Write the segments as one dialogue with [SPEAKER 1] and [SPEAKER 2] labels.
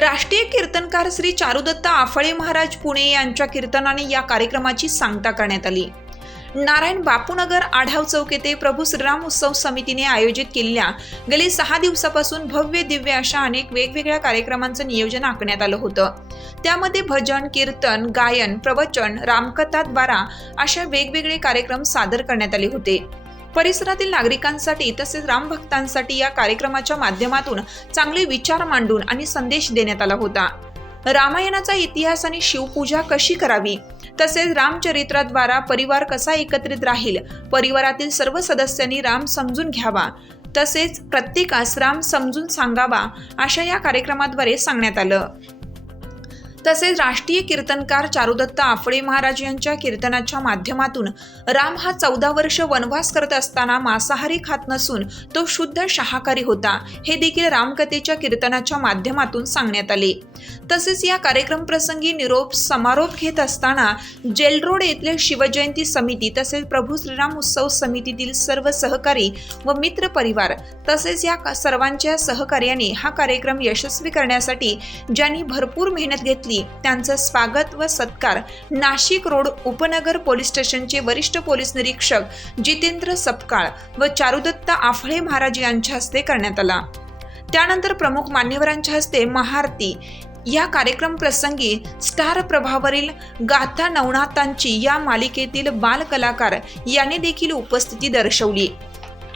[SPEAKER 1] राष्ट्रीय कीर्तनकार श्री चारुदत्त आफळे महाराज पुणे यांच्या कीर्तनाने या कार्यक्रमाची सांगता करण्यात आली नारायण बापूनगर आढाव चौक येथे प्रभू श्रीराम उत्सव समितीने आयोजित केलेल्या गेले सहा दिवसापासून भव्य दिव्य अशा अनेक वेगवेगळ्या कार्यक्रमांचं नियोजन आखण्यात आलं होतं त्यामध्ये भजन कीर्तन गायन प्रवचन रामकथाद्वारा अशा वेगवेगळे कार्यक्रम सादर करण्यात आले होते परिसरातील नागरिकांसाठी तसेच रामभक्तांसाठी या कार्यक्रमाच्या माध्यमातून चांगले विचार मांडून आणि संदेश देण्यात आला होता रामायणाचा इतिहास आणि शिवपूजा कशी करावी तसेच रामचरित्राद्वारा परिवार कसा एकत्रित राहील परिवारातील सर्व सदस्यांनी राम समजून घ्यावा तसेच प्रत्येकास राम समजून सांगावा अशा या कार्यक्रमाद्वारे सांगण्यात आलं तसेच राष्ट्रीय कीर्तनकार चारुदत्त आफळे महाराज यांच्या कीर्तनाच्या माध्यमातून राम हा चौदा वर्ष वनवास करत असताना मांसाहारी खात नसून तो शुद्ध शाहाकारी होता हे देखील रामकथेच्या कीर्तनाच्या माध्यमातून सांगण्यात आले तसेच या कार्यक्रम प्रसंगी निरोप समारोप घेत असताना जेलरोड येथील शिवजयंती समिती तसेच प्रभू श्रीराम उत्सव समितीतील सर्व सहकारी व मित्र परिवार तसेच या सर्वांच्या सहकार्याने हा कार्यक्रम यशस्वी करण्यासाठी ज्यांनी भरपूर मेहनत घेतली यांनी त्यांचं स्वागत व सत्कार नाशिक रोड उपनगर पोलीस स्टेशनचे वरिष्ठ पोलीस निरीक्षक जितेंद्र सपकाळ व चारुदत्त आफळे महाराज यांच्या हस्ते करण्यात आला त्यानंतर प्रमुख मान्यवरांच्या हस्ते महाआरती या कार्यक्रम प्रसंगी स्टार प्रभावरील गाथा नवनाथांची या मालिकेतील बाल कलाकार यांनी देखील उपस्थिती दर्शवली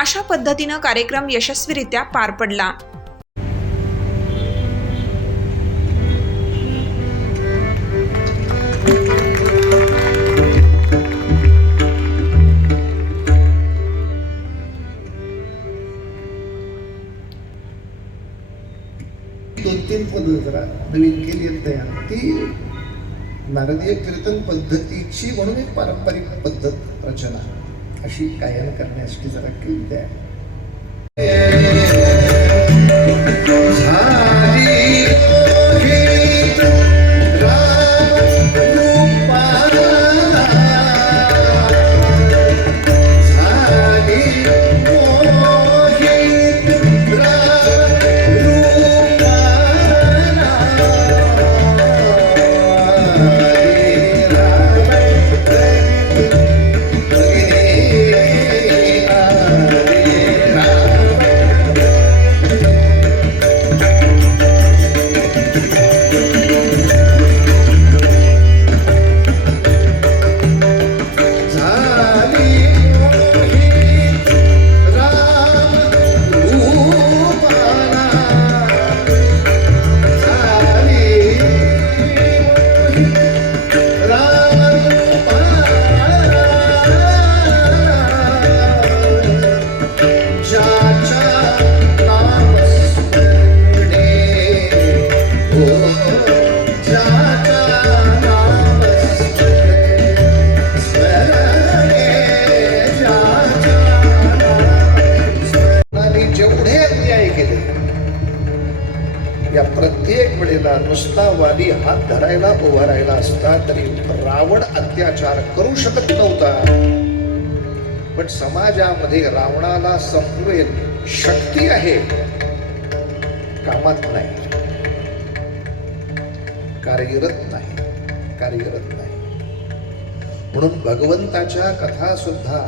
[SPEAKER 1] अशा पद्धतीनं कार्यक्रम यशस्वीरित्या पार पडला केली तयार ती नारदीय कीर्तन पद्धतीची म्हणून एक पारंपरिक पद्धत रचना अशी कायम करण्यासाठी जरा केली द्या
[SPEAKER 2] नुसता वादी हात धरायला उभा राहिला असता तरी रावण अत्याचार करू शकत नव्हता पण समाजामध्ये रावणाला संपवेल शक्ती आहे कामात नाही कार्यरत नाही कार्यरत नाही म्हणून भगवंताच्या कथा सुद्धा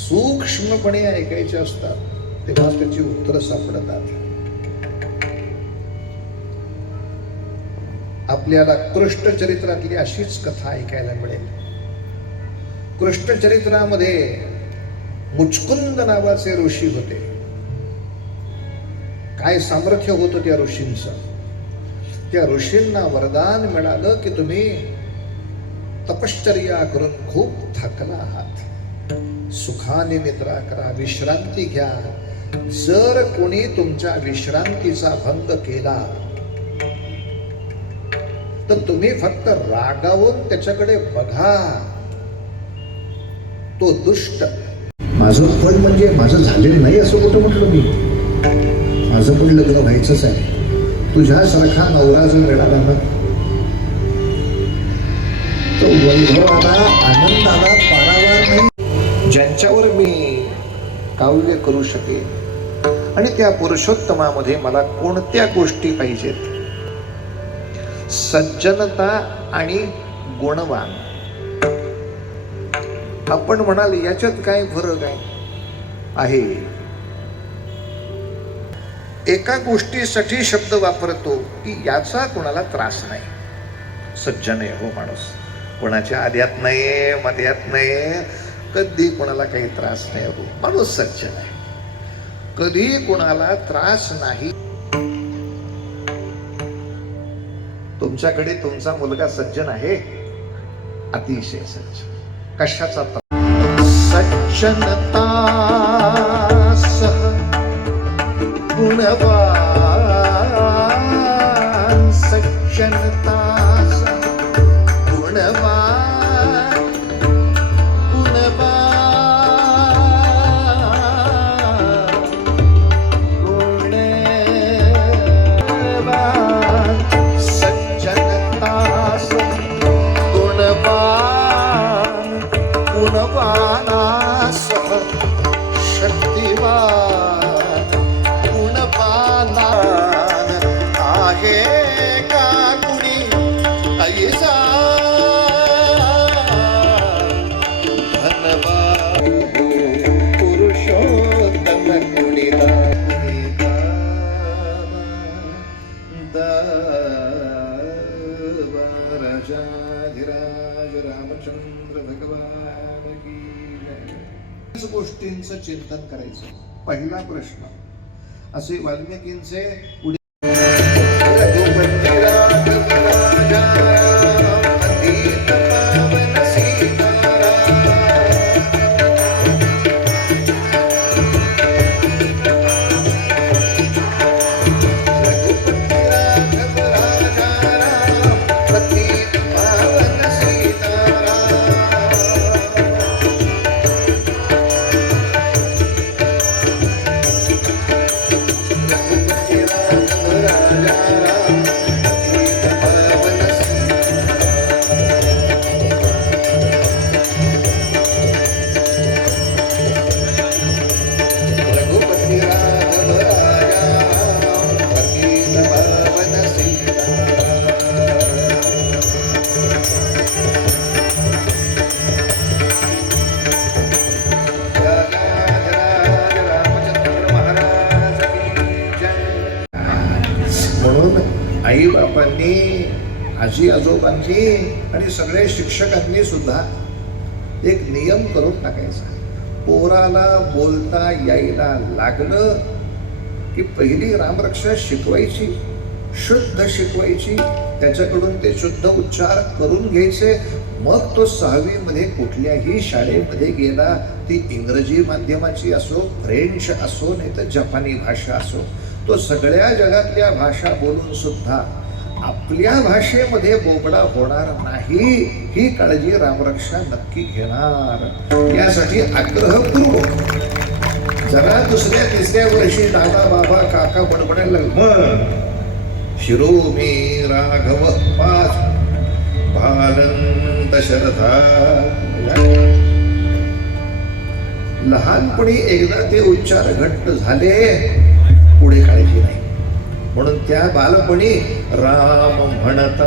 [SPEAKER 2] सूक्ष्मपणे ऐकायच्या असतात तेव्हा त्याची उत्तरं सापडतात आपल्याला कृष्णचरित्रातली अशीच कथा ऐकायला मिळेल कृष्णचरित्रामध्ये मुचकुंद नावाचे ऋषी होते काय सामर्थ्य होतं त्या ऋषींचं त्या ऋषींना वरदान मिळालं की तुम्ही तपश्चर्या करून खूप थकला आहात सुखाने निद्रा करा विश्रांती घ्या जर कोणी तुमच्या विश्रांतीचा भंग केला तर तुम्ही फक्त रागावून त्याच्याकडे बघा तो दुष्ट
[SPEAKER 3] माझं पण म्हणजे माझं झालेलं नाही असं कुठं म्हटलं मी माझं पण लग्न व्हायचंच आहे तुझ्यासारखा नवरा जर मिळाला ना तो आनंद आनंदाला पारावा नाही
[SPEAKER 2] ज्यांच्यावर मी काव्य करू शकेन आणि त्या पुरुषोत्तमामध्ये मला कोणत्या गोष्टी पाहिजेत सज्जनता आणि गुणवान आपण म्हणाल याच्यात काय फरक आहे एका गोष्टीसाठी शब्द वापरतो की याचा कोणाला त्रास नाही सज्जन आहे हो माणूस कोणाच्या आध्यात नाही मध्यात नाही कधी कोणाला काही त्रास नाही हो माणूस सज्जन आहे कधी कोणाला त्रास नाही तुमच्याकडे तुमचा मुलगा सज्जन आहे अतिशय सज्जन कशाचा
[SPEAKER 4] सज्जनता सह गुणवा coração
[SPEAKER 2] चिंतन करायचं पहिला प्रश्न असे वाल्मिकींचे la la आजोबांनी आणि सगळे शिक्षकांनी सुद्धा एक नियम करून टाकायचा पोराला बोलता यायला लागलं की पहिली रामरक्षा शिकवायची शुद्ध शिकवायची त्याच्याकडून ते शुद्ध उच्चार करून घ्यायचे मग तो सहावीमध्ये कुठल्याही शाळेमध्ये गेला ती इंग्रजी माध्यमाची असो फ्रेंच असो नाही तर जपानी भाषा असो तो सगळ्या जगातल्या भाषा बोलून सुद्धा आपल्या भाषेमध्ये बोबडा होणार नाही ही काळजी रामरक्षा नक्की घेणार यासाठी आग्रहपूर्वक जरा दुसऱ्या तिसऱ्या वर्षी दादा बाबा काका बडबडायला लग्न शिरो मी राघव पाच लहानपणी एकदा ते उच्चार घट्ट झाले पुढे काळजी नाही म्हणून त्या बालपणी राम म्हणता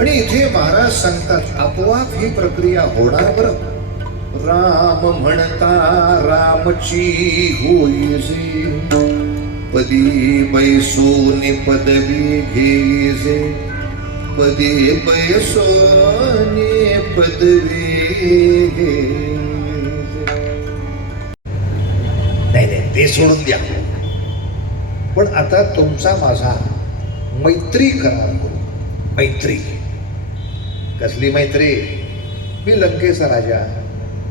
[SPEAKER 2] आणि इथे महाराज सांगतात आपोआप ही प्रक्रिया होणार बर राम म्हणता रामची होईजे पदी बैसोनी पदवी घेईजे पदी बैसोनी पदवी नाही नाही ते सोडून द्या पण आता तुमचा माझा मैत्री करार करू मैत्री कसली मैत्री मी लंकेचा राजा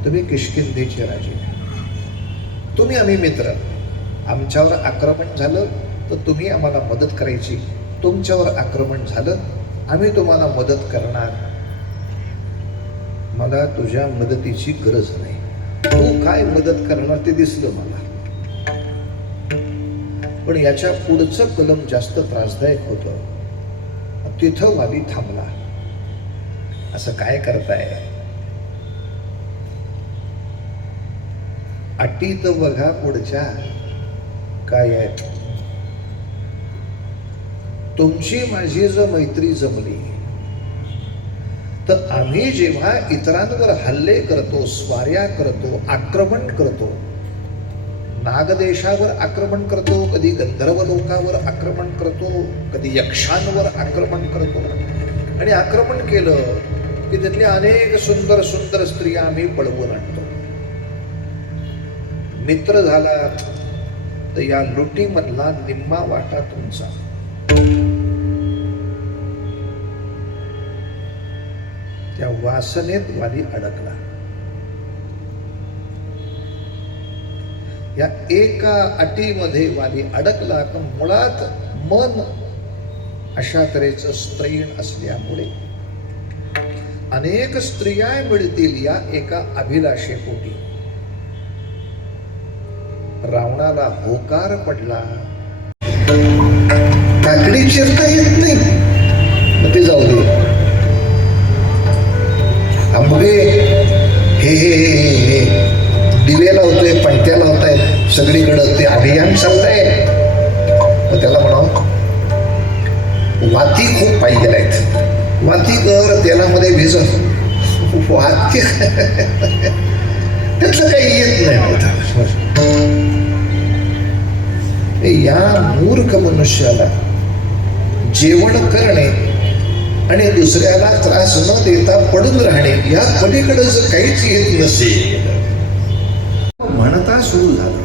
[SPEAKER 2] तुम्ही किशकिंदेचे राजे तुम्ही आम्ही मित्र आमच्यावर आक्रमण झालं तर तुम्ही आम्हाला मदत करायची तुमच्यावर आक्रमण झालं आम्ही तुम्हाला मदत करणार मला तुझ्या मदतीची गरज नाही तू काय मदत करणार ते दिसलं मला पण याच्या पुढचं कलम जास्त त्रासदायक होतं तिथं वाली थांबला असं काय करताय अटी तर बघा पुढच्या काय आहेत तुमची माझी जर मैत्री जमली तर आम्ही जेव्हा इतरांवर हल्ले करतो स्वार्या करतो आक्रमण करतो नागदेशावर आक्रमण करतो कधी गंधर्व लोकावर आक्रमण करतो कधी यक्षांवर आक्रमण करतो आणि आक्रमण केलं की त्यातल्या अनेक सुंदर सुंदर स्त्रिया आम्ही पळवून आणतो मित्र झाला तर या लुटीमधला निम्मा वाटा तुमचा त्या वासनेत वाली अडकला या एका अटीमध्ये वाली अडकला तर मुळात मन अशा तऱ्हेचं स्त्रीण असल्यामुळे अनेक स्त्रिया मिळतील या एका अभिलाषेपोटी रावणाला होकार पडला काकडी चिरता येत नाही ते जाऊ दे आंबे हे हे हे दिवे लावतोय पणत्या लावतायत सगळीकडं ते अभियान शब्द आहे त्याला म्हणावं वाती खूप पाहिजे आहेत वाती कर तेलामध्ये भिजत वाती त्यातलं काही येत नाही या मूर्ख मनुष्याला जेवण करणे आणि दुसऱ्याला त्रास न देता पडून राहणे या पलीकडे जर काहीच येत नसेल म्हणता सुरू झालं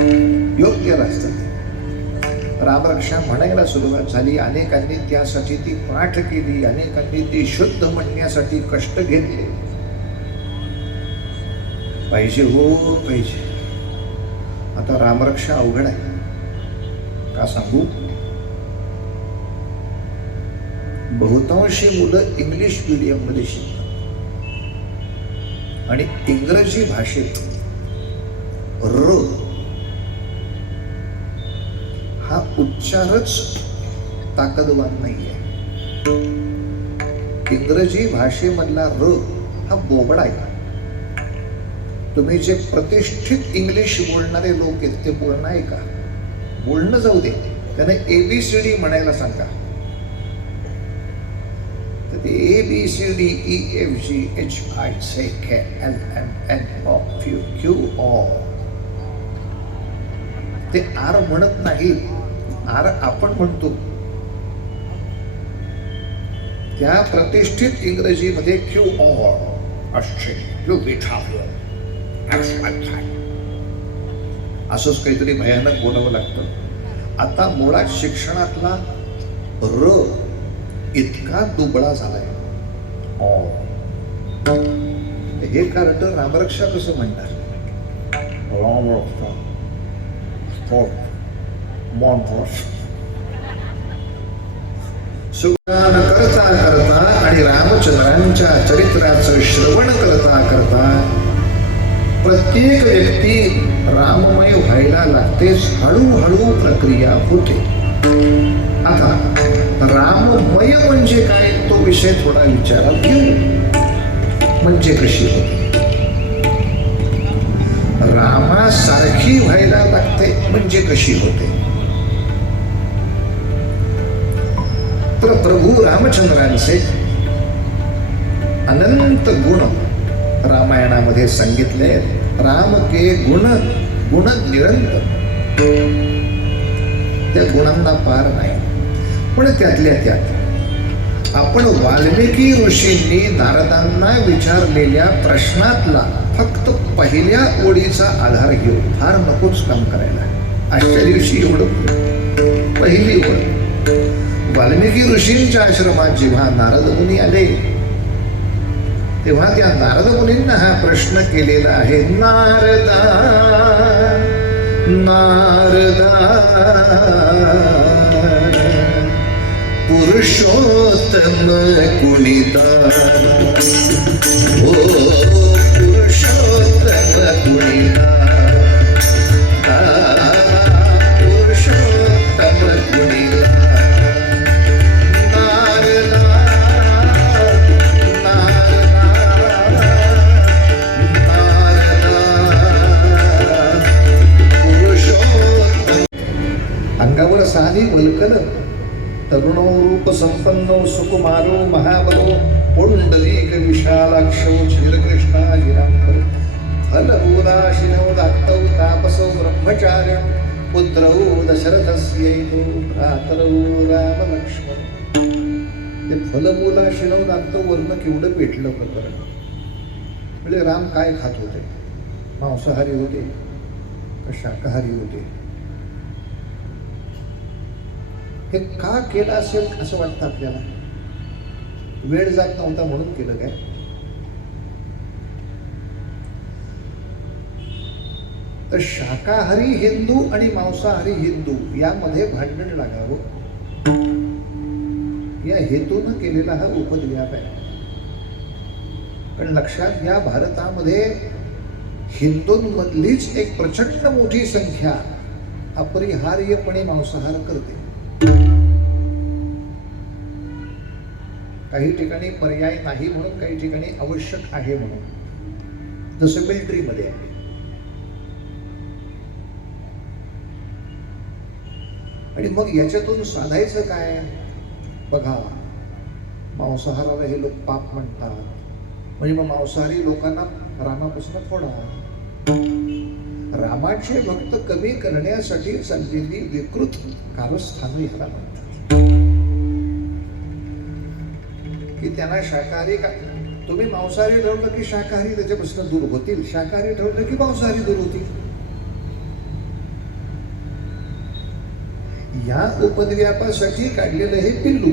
[SPEAKER 2] योग्य राष्ट्र रामरक्षा म्हणायला सुरुवात झाली अनेकांनी त्यासाठी ती पाठ केली अनेकांनी ती शुद्ध म्हणण्यासाठी कष्ट घेतले पाहिजे हो पाहिजे आता रामरक्षा अवघड आहे का सांगू बहुतांशी मुलं इंग्लिश मध्ये शिकतात आणि इंग्रजी भाषेत रोज हा उच्चारच ताकदवान नाही आहे इंग्रजी भाषेमधला र हा बोबडा आहे तुम्ही जे प्रतिष्ठित इंग्लिश बोलणारे लोक आहेत ते बोलणं आहे का बोलणं जाऊ दे त्यांना एबीसीडी म्हणायला सांगा तर ते A B C D E F G H I say K L M N O Q Q O ते आर म्हणत नाही अरे आपण म्हणतो त्या प्रतिष्ठित इंग्रजीमध्ये क्यू ऑर आश्चर्य असंच काहीतरी भयानक बोलावं लागतं आता मुळात शिक्षणातला र इतका दुबळा झालाय हे कारण रामरक्षा कसं म्हणणार मॉन्ट्रॉस सुगान करता करता आणि रामचंद्रांच्या चरित्राचं श्रवण करता करता प्रत्येक व्यक्ती राममय व्हायला लागतेच हळूहळू प्रक्रिया होते आता राममय म्हणजे काय तो विषय थोडा विचारात घेऊ म्हणजे कशी होते रामासारखी व्हायला लागते म्हणजे कशी होते मात्र प्रभू रामचंद्रांचे अनंत गुण रामायणामध्ये सांगितले राम के गुण गुण निरंतर त्या गुणांना पार नाही पण त्यातल्या त्यात आपण वाल्मिकी ऋषींनी नारदांना विचारलेल्या प्रश्नातला फक्त पहिल्या ओळीचा आधार घेऊ फार नकोच काम करायला आजच्या दिवशी एवढं पहिली ओळ वाल्मिकी ऋषींच्या आश्रमात जेव्हा नारद मुनी आले तेव्हा त्या नारद मुनींना हा प्रश्न केलेला आहे
[SPEAKER 5] नारदा नारदा पुरुषोत्तम कुणिता ओ पुरुषोत्तम कुणिता
[SPEAKER 2] आणि वैकल तरुण रूप संपन्न सुकुमारो महाबलो पुंडलीक विशालाक्षो श्रीकृष्णा हिरांबर हलभूराशिनौ दत्तौ तापसौ ब्रह्मचार्य पुत्रौ दशरथस्यैतो भ्रातरौ रामलक्ष्मण ते फलमूलाशिनौ दाखतो वर्ण केवढं पेटलं प्रकरण म्हणजे राम काय खात होते मांसाहारी होते का शाकाहारी होते हे का केलं असेल असं वाटतं आपल्याला वेळ जात नव्हता म्हणून केलं काय तर शाकाहारी हिंदू आणि मांसाहारी हिंदू यामध्ये भांडण लागावं या हेतून केलेला हा उपद्व्याप आहे पण लक्षात घ्या भारतामध्ये हिंदूंमधलीच एक प्रचंड मोठी संख्या अपरिहार्यपणे मांसाहार करते काही ठिकाणी पर्याय नाही म्हणून काही ठिकाणी आवश्यक आहे म्हणून जसं मिलिटरीमध्ये आहे आणि मग याच्यातून साधायचं काय बघा मांसाहाराला हे लोक पाप म्हणतात म्हणजे मग मांसाहारी लोकांना रामापासून थोडा रामाचे भक्त कमी करण्यासाठी संधींनी विकृत कारस्थान याला म्हणतात की त्यांना शाकाहारी का तुम्ही मांसाहारी ठरवलं की शाकाहारी त्याच्यापासून दूर होतील शाकाहारी ठरवलं की मांसाहारी दूर होतील या उपद्व्यापासाठी काढलेलं हे पिल्लू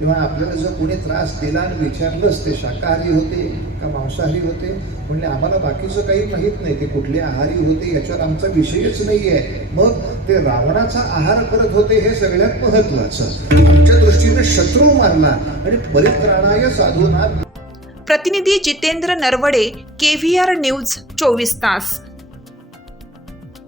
[SPEAKER 2] तेव्हा आपल्याला जर कोणी त्रास दिला आणि विचारलंच ते शाकाहारी होते का मांसाहारी होते म्हणजे आम्हाला बाकीचं काही माहीत नाही ते कुठले आहारी होते याच्यावर आमचा विषयच नाही आहे मग ते रावणाचा आहार करत होते हे सगळ्यात महत्वाचं आमच्या दृष्टीने शत्रू मारला आणि परित्राणाय साधूना
[SPEAKER 6] प्रतिनिधी जितेंद्र नरवडे केव्हीआर न्यूज चोवीस तास